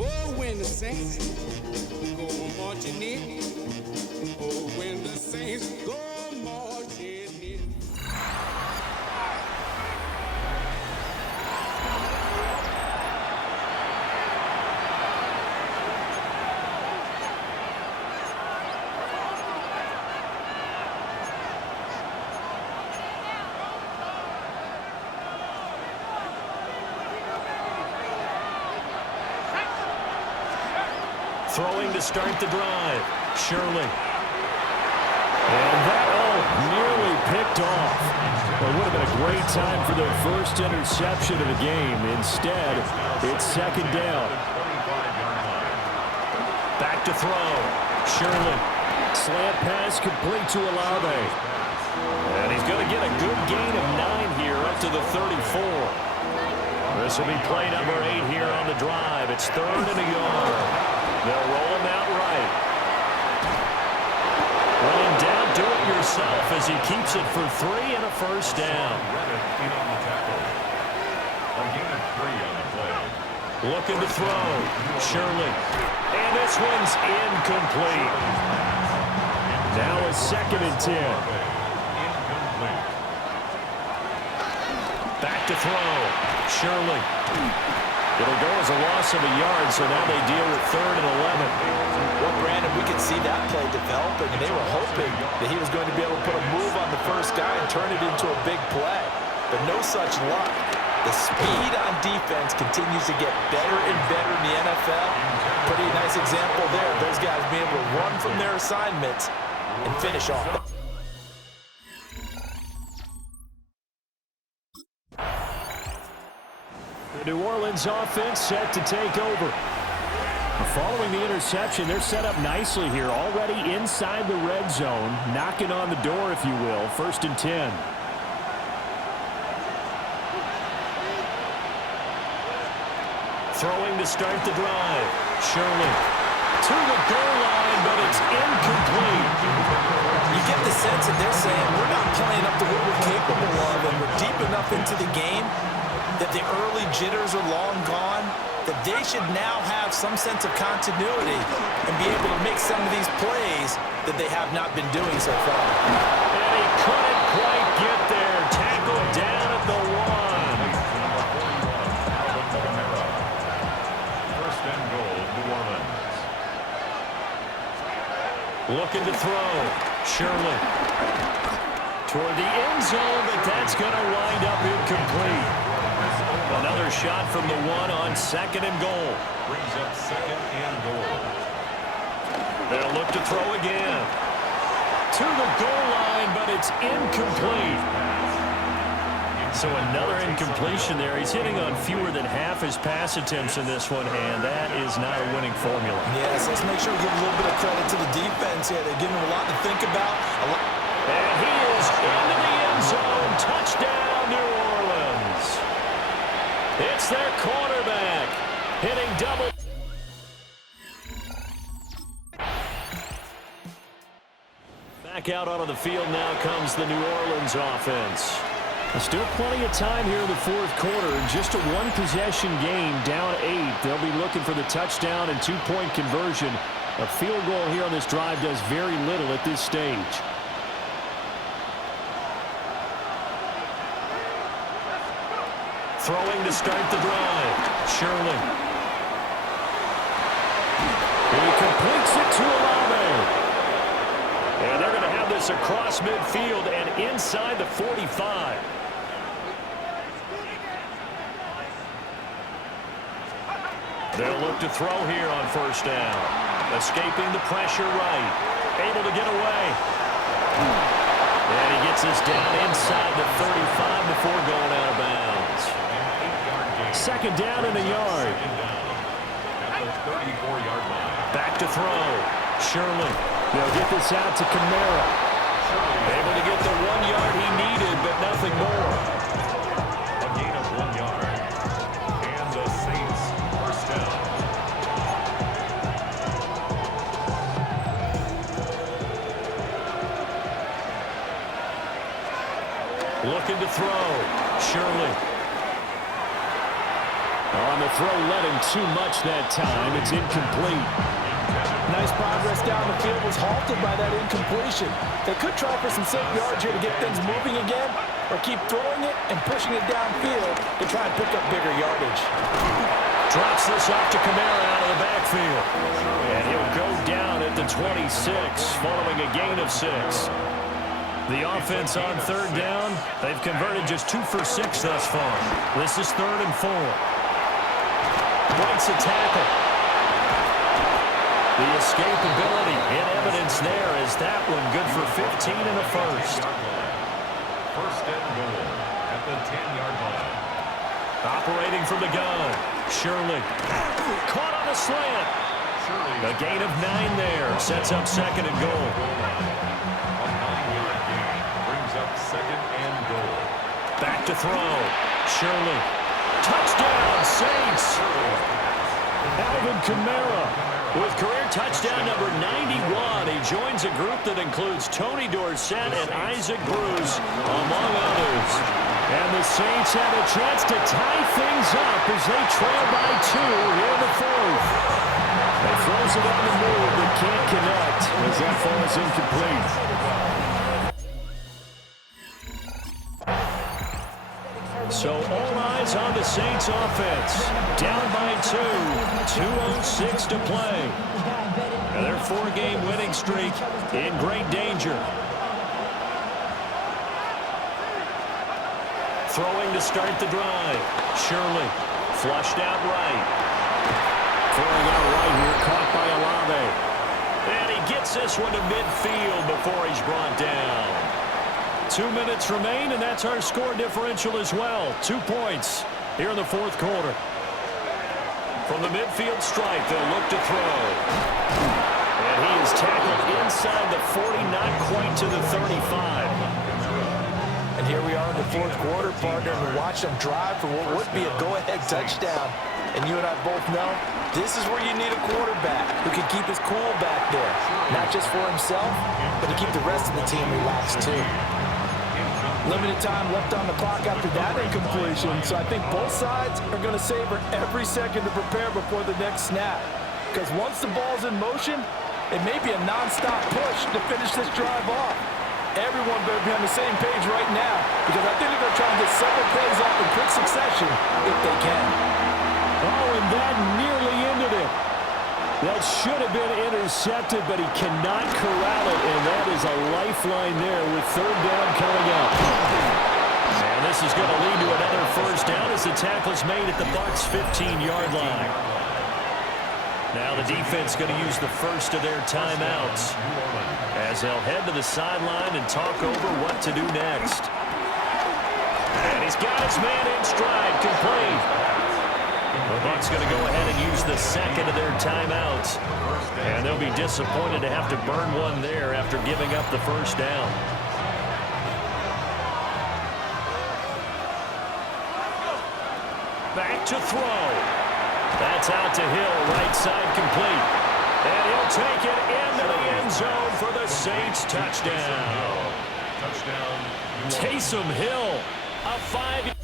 Oh, when the saints go marching in. Oh, when the saints go marching in. Throwing to start the drive. Shirley. And that, nearly picked off. Well, it would have been a great time for their first interception of the game. Instead, it's second down. Back to throw. Shirley. Slant pass complete to Olave. And he's going to get a good gain of 9 here up to the 34. This will be play number 8 here on the drive. It's 3rd and a yard. They'll roll him out right. When in doubt, do it yourself as he keeps it for 3 and a first down. Looking to throw. Shirley. And this one's incomplete. Now it's 2nd and 10. Back to throw. Shirley. It'll go as a loss of a yard, so now they deal with 3rd and 11. Well, Brandon, we could see that play developing, and they were hoping that he was going to be able to put a move on the first guy and turn it into a big play. But no such luck. The speed on defense continues to get better and better in the NFL. Pretty nice example there. Those guys being able to run from their assignments and finish off. The New Orleans offense set to take over. Following the interception, they're set up nicely here, already inside the red zone, knocking on the door, if you will. 1st and 10. Throwing to start the drive. Shirley to the goal line, but it's incomplete. You get the sense that they're saying we're not playing up to what we're capable of, and we're deep enough into the game that the early jitters are long gone, that they should now have some sense of continuity and be able to make some of these plays that they have not been doing so far. And he couldn't quite get there. Tackled down at the 1. First and goal, New Orleans. Looking to throw. Shirley. Toward the end zone, but that's going to wind up incomplete. Another shot from the 1 on 2nd and goal. Brings up 2nd and goal. They'll look to throw again. To the goal line, but it's incomplete. So another incompletion there. He's hitting on fewer than half his pass attempts in this one, and that is not a winning formula. Yes, let's make sure we give a little bit of credit to the defense here. They're giving him a lot to think about. And he is into the end zone. Touchdown, New Orleans. It's their quarterback hitting double. Back out onto the field now comes the New Orleans offense. Still plenty of time here in the 4th quarter. Just a 1-possession game, down 8. They'll be looking for the touchdown and 2-point conversion. A field goal here on this drive does very little at this stage. Throwing to start the drive. Shirley. He completes it to Olave. And they're going to have this across midfield and inside the 45. They'll look to throw here on first down. Escaping the pressure right. Able to get away. And he gets us down inside the 35 before going out of bounds. Second down in the yard. At the 34-yard line. Back to throw. Shirley. They'll get this out to Kamara. Able to get the 1 yard he needed, but nothing more. A gain of 1 yard. And the Saints first down. Looking to throw. Shirley. On the throw, led him too much that time. It's incomplete. Nice progress down the field was halted by that incompletion. They could try for some safe yards here to get things moving again, or keep throwing it and pushing it downfield to try and pick up bigger yardage. Drops this off to Kamara out of the backfield. And he'll go down at the 26, following a gain of 6. The offense on third down, they've converted just 2 for 6 thus far. This is 3rd and 4. Breaks a tackle. The escapability in evidence there is that one good for 15 and a first. First and goal at the 10-yard line. Operating from the gun. Shirley. Caught on the slant. A gain of 9 there. Sets up second and goal. A 9-yard gain brings up second and goal. Back to throw. Shirley. Touchdown, Saints. Alvin Kamara with career touchdown number 91. He joins a group that includes Tony Dorsett and Isaac Bruce, among others. And the Saints have a chance to tie things up as they trail by 2 here in the 4th. They throws it on the move but can't connect as that falls incomplete. So all eyes on the Saints offense. Down by 2. 2:06 to play. And their 4-game winning streak in great danger. Throwing to start the drive. Shirley. Flushed out right. Throwing out right here. Caught by Olave. And he gets this one to midfield before he's brought down. 2 minutes remain, and that's our score differential as well. 2 points here in the 4th quarter. From the midfield stripe, they'll look to throw. And he is tackled inside the 40, not quite to the 35. And here we are in the 4th quarter, partner, and we watch them drive for what would be a go-ahead touchdown. And you and I both know this is where you need a quarterback who can keep his cool back there. Not just for himself, but to keep the rest of the team relaxed too. Limited time left on the clock after that incompletion, so I think both sides are going to savor every second to prepare before the next snap. Because once the ball's in motion, it may be a non-stop push to finish this drive off. Everyone better be on the same page right now, because I think they're going to try and get several plays off in quick succession if they can. Oh, and that nearly ended it. That should have been intercepted, but he cannot corral it, and that is a lifeline there with 3rd down coming up. And this is going to lead to another first down as the tackle's made at the Bucs' 15-yard line. Now the defense going to use the first of their timeouts as they'll head to the sideline and talk over what to do next. And he's got his man in stride, complete. The Bucs going to go ahead and use the second of their timeouts. And they'll be disappointed to have to burn one there after giving up the first down. Back to throw. That's out to Hill, right side complete. And he'll take it into the end zone for the Saints touchdown. Taysom Hill, a 5.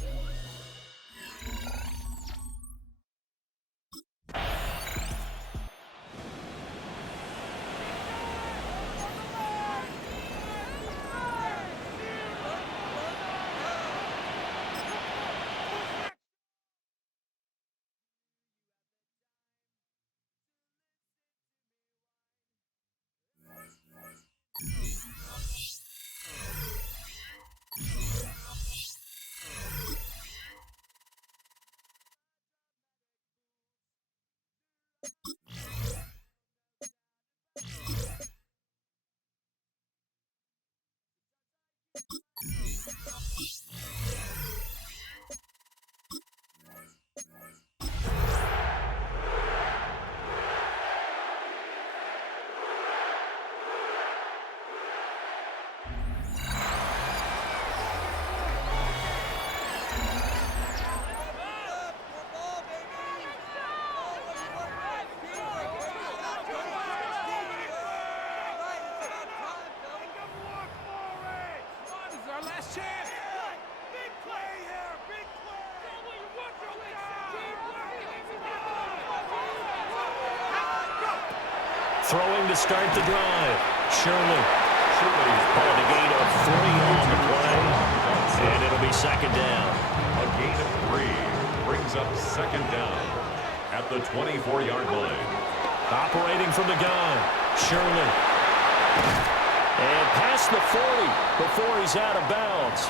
Throwing to start the drive. Shirley. Had a gain of 3 on the play. And it'll be second down. A gain of 3 brings up second down at the 24-yard line. Operating from the gun. Shirley. And past the 40 before he's out of bounds.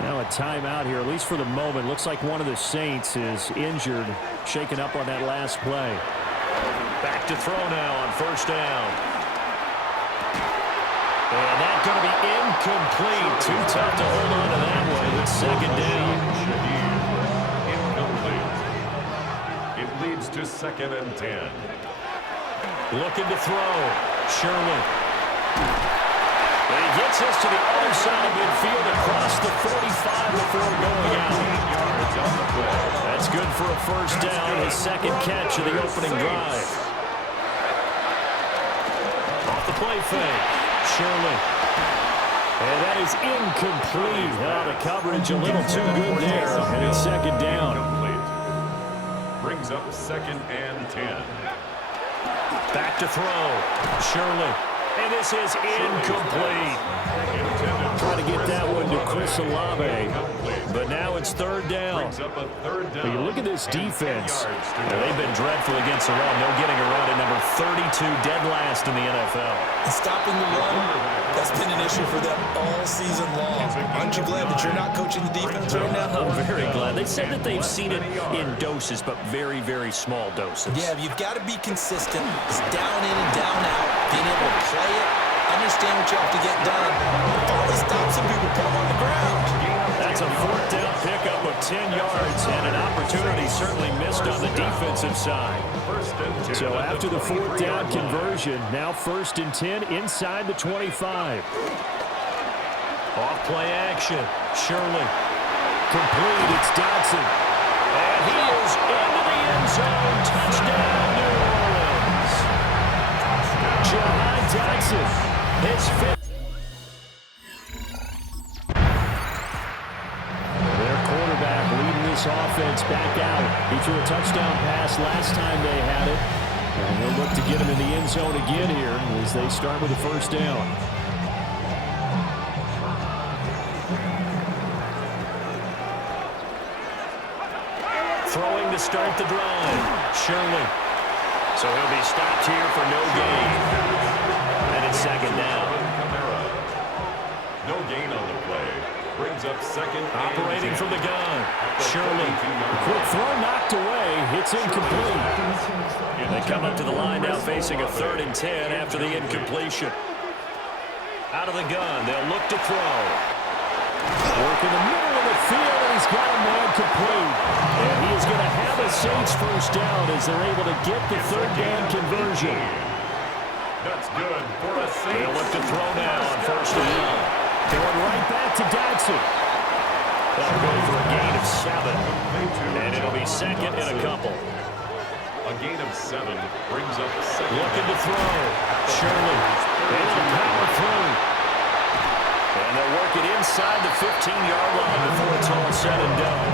Now a timeout here, at least for the moment. Looks like one of the Saints is injured, shaken up on that last play. Back to throw now on first down. And that's going to be incomplete. Too tough to hold on to that one. It's second down. Incomplete. It leads to 2nd and 10. Looking to throw. Shirley. And he gets us to the other side of midfield across the 45 before going out. That's good for a first down. His second catch of the opening drive. Off the play fake. Shirley. And that is incomplete. Oh, the coverage a little too good there. And it's second down. Brings up 2nd and 10. Back to throw. Shirley. And this is incomplete. Trying to get that one to Chris Olave. But now it's third down. But you look at this defense. They've been dreadful against the run. No getting around at number 32, dead last in the NFL. Stopping the run, that's been an issue for them all season long. Aren't you glad that you're not coaching the defense right now? I'm very glad. They said that they've seen it in doses, but very, very small doses. Yeah, you've got to be consistent. It's down in and down out. Being able to play it, understand what you have to get done. Finally stop some people, put them on the ground. That's a fourth down pickup of 10 yards and an opportunity certainly missed on the defensive side. So after the fourth down conversion, now 1st and 10 inside the 25. Off play action. Shirley. Complete. It's Dodson. And he is into the end zone. Touchdown, New Orleans. Jahan Dodson. His fifth. Offense back out. He threw a touchdown pass last time they had it. And they'll look to get him in the end zone again here as they start with the first down. Throwing to start the drive. Shirley. So he'll be stopped here for no gain. And it's second down. No gain on the play. Brings up second. Operating from the gun. Shirley. Quick throw knocked away. It's incomplete. They come up to the line now facing a 3rd and 10 after the incompletion. Out of the gun. They'll look to throw. Work in the middle of the field, and he's got a man complete. And he is going to have a Saints first down as they're able to get the 3rd down conversion. That's good for a Saints. They'll look to throw now on first down. Going right back to Dodson. That'll go for a gain of 7. And it'll be second and a couple. A gain of 7 brings up second. Looking to throw. Shirley. And a power through. And they'll work it inside the 15-yard line before it's all said and done.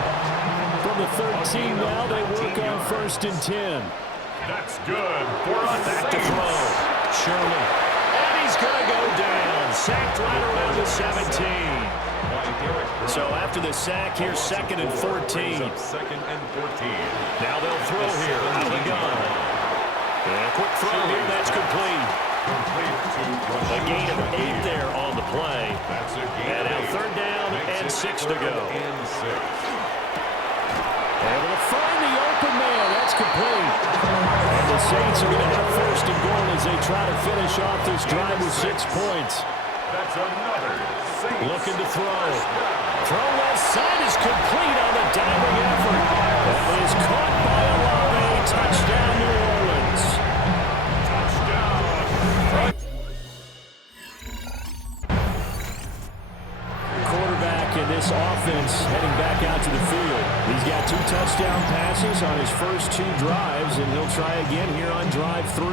From the 13 now, they work on 1st and 10. That's good for a Back to throw. Shirley. And he's going to go down. Sacked right around the 17. So after the sack, here's 2nd and 14. 2nd and 14. Now they'll throw here out of the gun. And a quick throw here, that's complete. A gain of 8 there on the play. And now 3rd down and 6 to go. Able to find the open man. That's complete. And the Saints are going to have 1st and goal as they try to finish off this drive with 6 points. That's another Saints. Looking to throw. Throw left side is complete on the diving effort. That is caught by Olave. Touchdown, New Orleans. Touchdown. Quarterback in this offense heading back out to the field. He's got 2 touchdown passes on his first 2 drives, and he'll try again here on drive 3.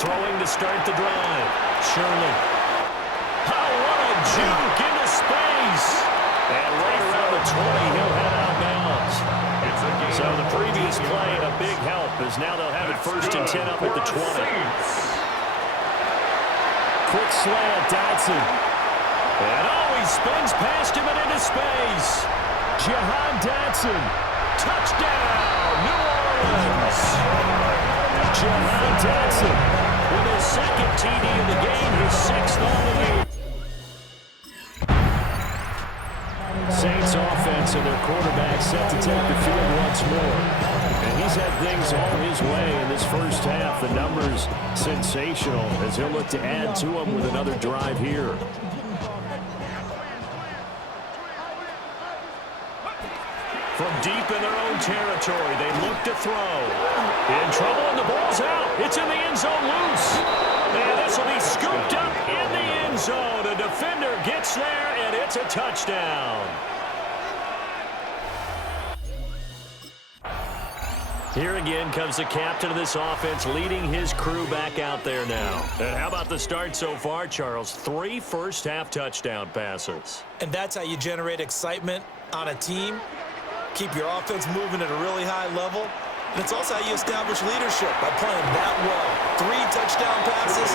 Throwing to start the drive. Shirley. Oh, what a juke into space. And right around the 20, he'll head out of bounds. So the previous play, a big help, as now they'll have it first and 10 up at the 20. Quick slant, Dotson. And he spins past him and into space. Jahan Dotson. Touchdown, New Orleans. Jahan Dotson with his second TD of the game, his 6th on the year. Saints offense and their quarterback set to take the field once more. And he's had things all his way in this first half. The numbers sensational as he'll look to add to them with another drive here. From deep in their own territory, they look to throw. In trouble, and the ball's out. It's in the end zone loose. And this will be scooped up in the end zone. A defender gets there, and it's a touchdown. Here again comes the captain of this offense, leading his crew back out there now. And how about the start so far, Charles? 3 first-half touchdown passes. And that's how you generate excitement on a team. Keep your offense moving at a really high level. And it's also how you establish leadership, by playing that well. 3 touchdown passes,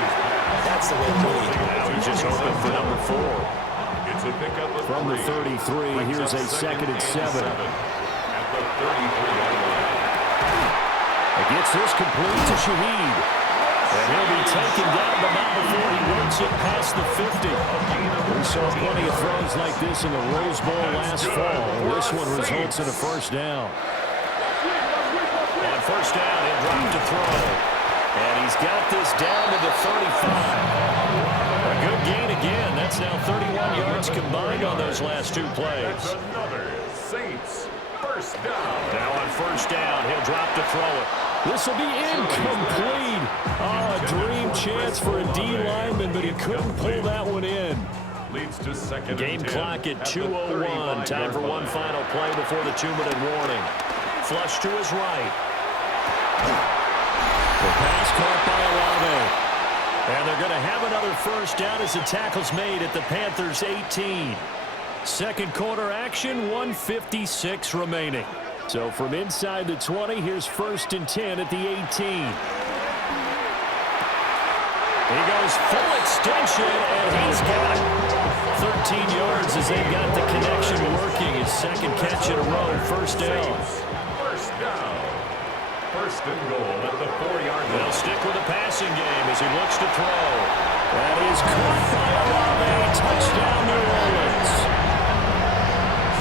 that's the way to lead. Now he's just hoping for number 4. It's a pickup of From the 3. 33, here's a 2nd and 7. At the 33-yard line. It gets this complete to Shaheed. And he'll be taken down, but not before he works it past the 50. We saw plenty of throws like this in the Rose Bowl last fall. This one results in a first down. On first down, he'll drop to throw. And he's got this down to the 35. A good gain again. That's now 31 yards combined on those last 2 plays. That's another Saints first down. Now on first down, he'll drop to throw it. This will be incomplete. Oh, a dream chance for a D lineman, but he couldn't pull that one in. Leads to second Game and 10 clock at the 2:01. Time for one final play before the 2-minute warning. Flush to his right. The pass caught by Olave. And they're going to have another first down as the tackle's made at the Panthers' 18. Second quarter action, 1:56 remaining. So from inside the 20, here's first and 10 at the 18. He goes full extension, and he's got it. 13 yards as they've got the connection working. His second catch in a row, first down. First down. First and goal at the 4-yard line. They'll stick with the passing game as he looks to throw. That is caught by Olave. Touchdown, New Orleans.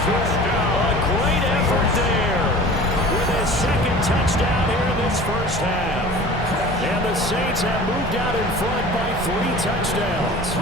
A great effort there with his second touchdown here in this first half. And the Saints have moved out in front by 3 touchdowns.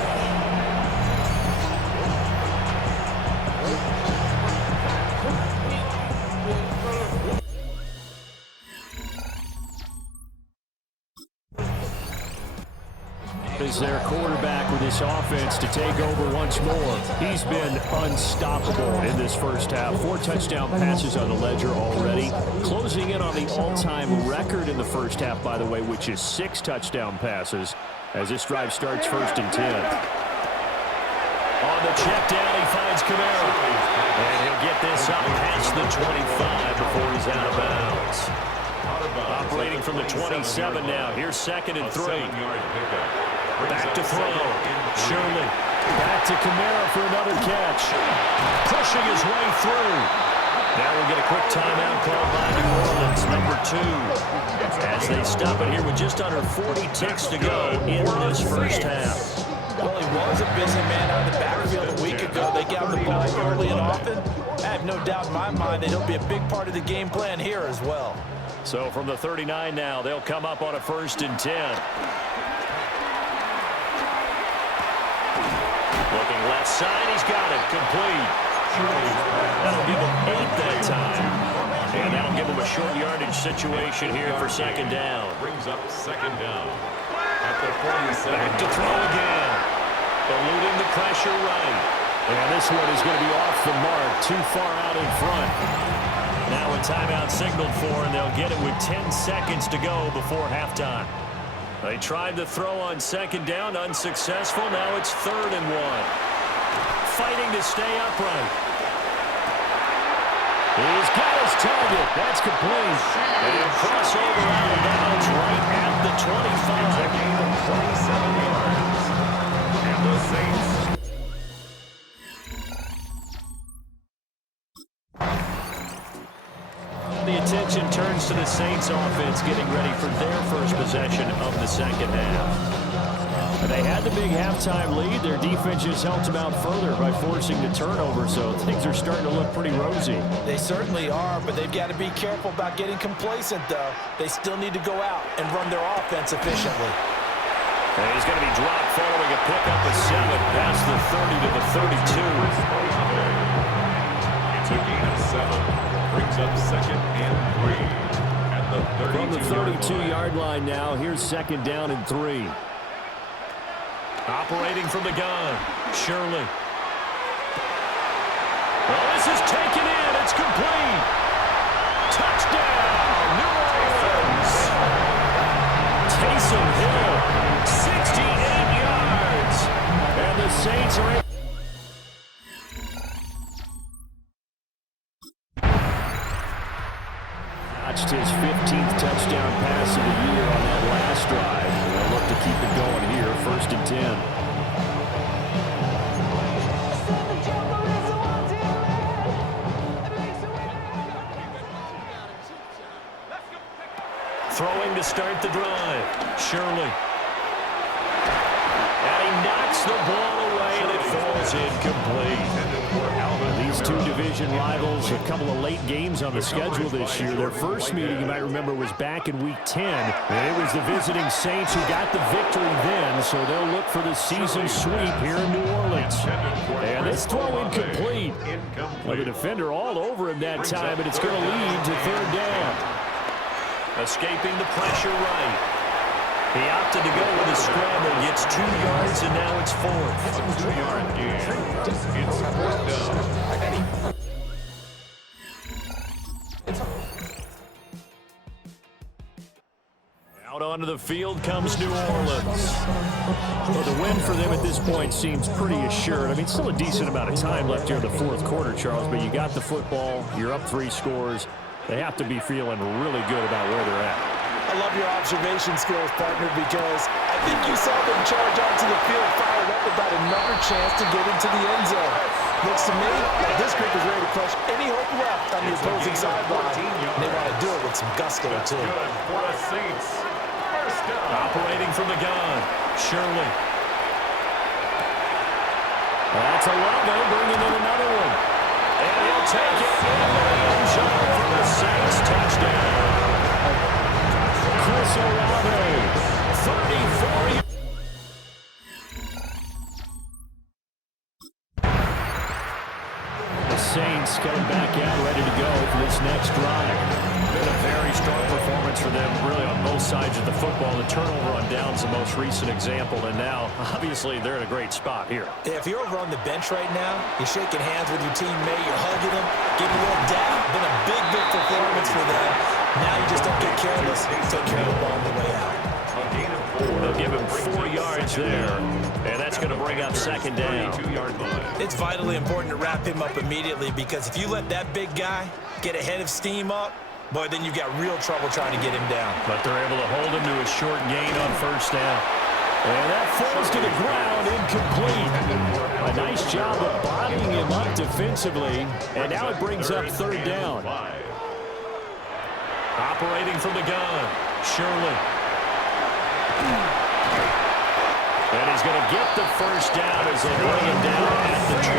Is their quarterback with this offense to take over once more. He's been unstoppable in this first half. 4 touchdown passes on the ledger already. Closing in on the all-time record in the first half, by the way, which is 6 touchdown passes as this drive starts first and 10. On the check down, he finds Kamara. And he'll get this up past the 25 before he's out of bounds. Operating from the 27 now. Here's second and 3. Back to throw. Shirley. Back to Kamara for another catch. Pushing his way through. Now we'll get a quick timeout called by New Orleans, number 2. As they stop it here with just under 40 ticks to go in this first half. Well, he was a busy man out of the backfield a week ago. They got the ball early and often. I have no doubt in my mind that he'll be a big part of the game plan here as well. So from the 39 now, they'll come up on a 1st and 10. Looking left side, he's got it, complete. That'll give him 8 that time. And that'll give him a short yardage situation here for 2nd down. Brings up 2nd down. At the 47. Back to throw again. Eluding the pressure right. And this one is going to be off the mark, too far out in front. Now a timeout signaled for, and they'll get it with 10 seconds to go before halftime. They tried to throw on 2nd down, unsuccessful. Now it's 3rd and 1. Fighting to stay upright. He's got his target. That's complete. And crossover out of bounds right at the 25. A gain of 27 yards. And the Saints. The attention turns to the Saints offense getting ready for their first possession of the 2nd half. And they had the big halftime lead. Their defense just helped them out further by forcing the turnover, so things are starting to look pretty rosy. They certainly are, but they've got to be careful about getting complacent, though. They still need to go out and run their offense efficiently. And he's going to be dropped following a pickup of 7 past the 30 to the 32. It's a gain of 7. Brings up 2nd and 3. At the 32 From the 32-yard line now, here's 2nd down and 3. Operating from the gun, Shirley. Well, this is taken in. It's complete. Touchdown, New Orleans. Taysom Hill, 68 yards. And the Saints are in. Notched his 15th touchdown pass of the year on that last drive. They'll look to keep it going here, 1st and 10. Throwing to start the drive, Shirley. And he knocks the ball away, and it falls incomplete. These two division rivals, a couple of late games on the schedule this year. Their first meeting, you might remember, was back in Week 10. And it was the visiting Saints who got the victory then, so they'll look for the season sweep here in New Orleans. And this throw incomplete. Well, the defender all over him that time, and it's going to lead to 3rd down. Escaping the pressure right. He opted to go with a scramble, gets 2 yards, and now it's 4th. A 2-yard gain. It's 4th down. Out onto the field comes New Orleans. Well, the win for them at this point seems pretty assured. I mean, still a decent amount of time left here in the 4th quarter, Charles, but you got the football, you're up 3 scores. They have to be feeling really good about where they're at. I love your observation skills, partner, because I think you saw them charge onto the field, fired up about another chance to get into the end zone. Looks to me like this group is ready to crush any hope left on the opposing sideline. They want to do it with some gusto, too. Good for the Saints. First down. Operating from the gun, Shirley. That's a logo, bringing in another one. And he'll take it into the end zone for the Saints touchdown. Chris Olave, 34 The Saints coming back out, ready to go for this next drive. Been a very strong performance for them, really on both sides of the football. The turnover on downs the most recent example, and now, obviously, they're in a great spot here. Yeah, if you're over on the bench right now, you're shaking hands with your teammate, you're hugging them, giving a little dap. Been a big, big performance for them. Now you just don't get careless. Take care of the ball on the way out. A gain of 4. They'll give him 4 yards there, and that's going to bring up 2nd down. 32-yard line. It's vitally important to wrap him up immediately, because if you let that big guy get a head of steam up, boy, then you've got real trouble trying to get him down. But they're able to hold him to a short gain on 1st down. And that falls to the ground, incomplete. A nice job of bottling him up defensively, and now it brings up 3rd down. Operating from the gun, Shirley. And he's going to get the 1st down as they bring him down at the 23.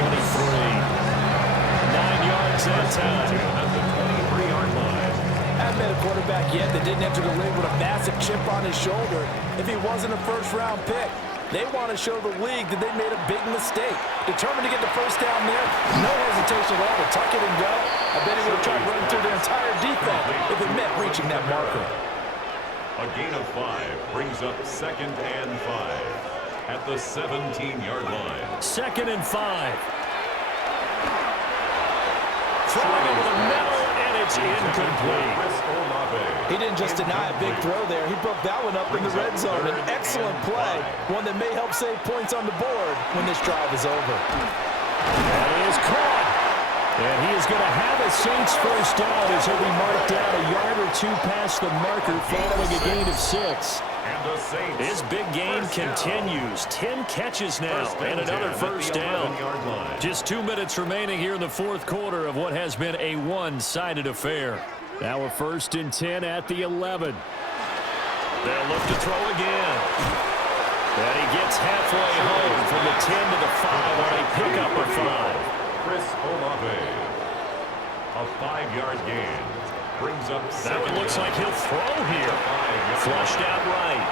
9 yards that time. At the 23-yard line. As haven't met a quarterback yet that didn't enter the league with a massive chip on his shoulder if he wasn't a first-round pick. They want to show the league that they made a big mistake. Determined to get the first down there. No hesitation at all to tuck it and go. I bet he would have tried running through the entire defense if it meant reaching that marker. A gain of 5 brings up 2nd and 5 at the 17-yard line. 2nd and 5. Throwing over the middle, and it's incomplete. He didn't just deny a big throw there. He broke that one up in the red zone. An excellent play, one that may help save points on the board when this drive is over. That is caught. And he is going to have a Saints first down as he'll be marked down a yard or two past the marker following a gain of 6. His big game continues. 10 catches now and another first down. Just 2 minutes remaining here in the fourth quarter of what has been a one-sided affair. Now a 1st and 10 at the 11. They'll look to throw again. And he gets halfway home from the 10 to the 5 on a pickup of 5. Chris Olave, a 5-yard gain, brings up 7. That one looks like he'll throw here. Flushed out right.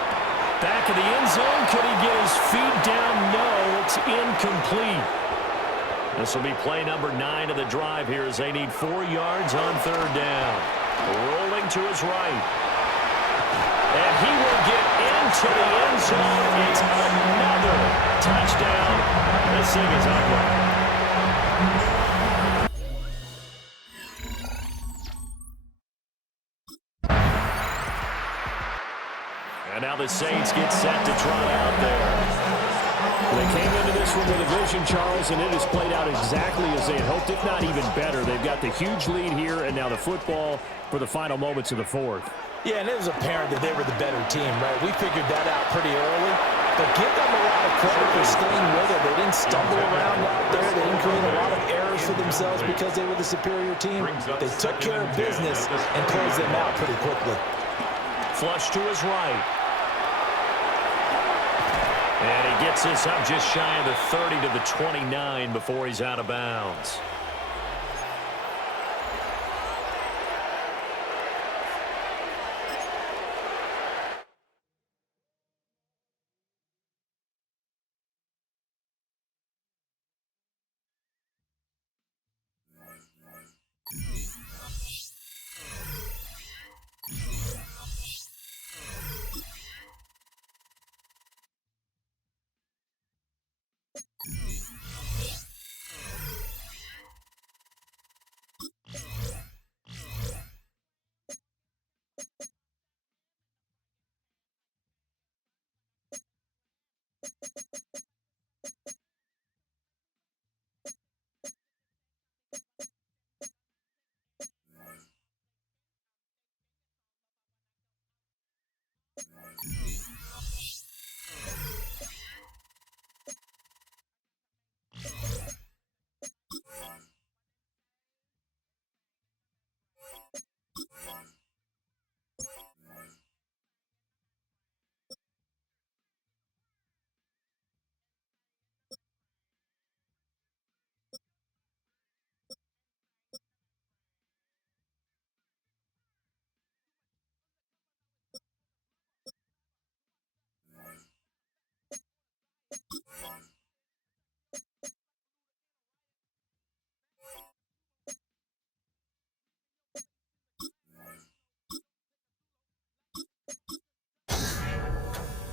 Back in the end zone. Could he get his feet down? No, it's incomplete. This will be play number 9 of the drive here as they need 4 yards on 3rd down. Rolling to his right. And he will get into the end zone. It's another touchdown. This thing is ugly. And now the Saints get set to trot out there. They came into this one with a vision, Charles, and it has played out exactly as they had hoped, if not even better. They've got the huge lead here, and now the football for the final moments of the fourth. Yeah, and it was apparent that they were the better team, right? We figured that out pretty early. But give them a lot of credit for staying with it. They didn't stumble around out there. They didn't create a lot of errors for themselves because they were the superior team. They took care of business and closed them out pretty quickly. Flush to his right. And he gets this up just shy of the 30 to the 29 before he's out of bounds.